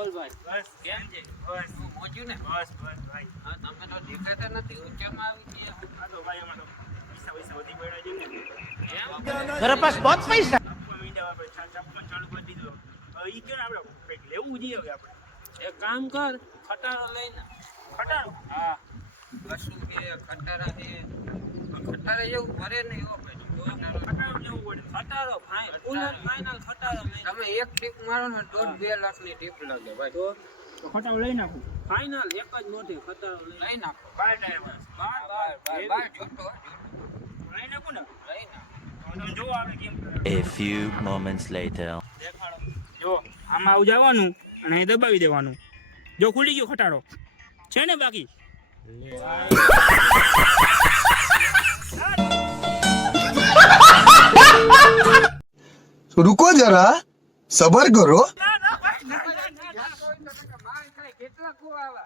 બોલ ભાઈ. બસ કેમ છે? બસ મોજું ને? બસ બસ ભાઈ. હા, તમે તો દેખાતા નથી. ઊંચામાં આવી ગયા. આ તો ભાઈ અમારો પૈસા વધી પડ્યા છે ને. એમ? मेरे पास बहुत पैसा આપવા માંડ્યા આપણે છાપવાનું ચાલુ કરી દીધું. હવે ઈ કયો ને આપણે કંઈક લેવું જોઈએ હવે આપણે. એક કામ કર, ખટારો લઈને. ખટારો. હા. કશું કે ખટારા છે. ખટારા જેવું ભરે નહીં હો ભાઈ. ખટારો લેવું પડે. ખટારો ફાઇનલ ખટારો લઈને. તમે એક ટીપ મારો ને 1.5-2 લાખની ટીપ લાગે ભાઈ. તો ખટારો લઈ નાખું. ફાઇનલ એક જ મોટી ખટારો લઈ નાખો. 12 ટાયરમાં. બાર જોતો લઈ નાખું ને. લઈ નાખો. તમે જોવો આપણે કેમ કરે. A few moments later. દેખાડો. જો આમાં આવું જવાનું અને અહીં દબાવી દેવાનું. જો ખુલી ગયો ખટારો છે ને બાકી. रुको जरा सबर करो। કેટલા કુ આવે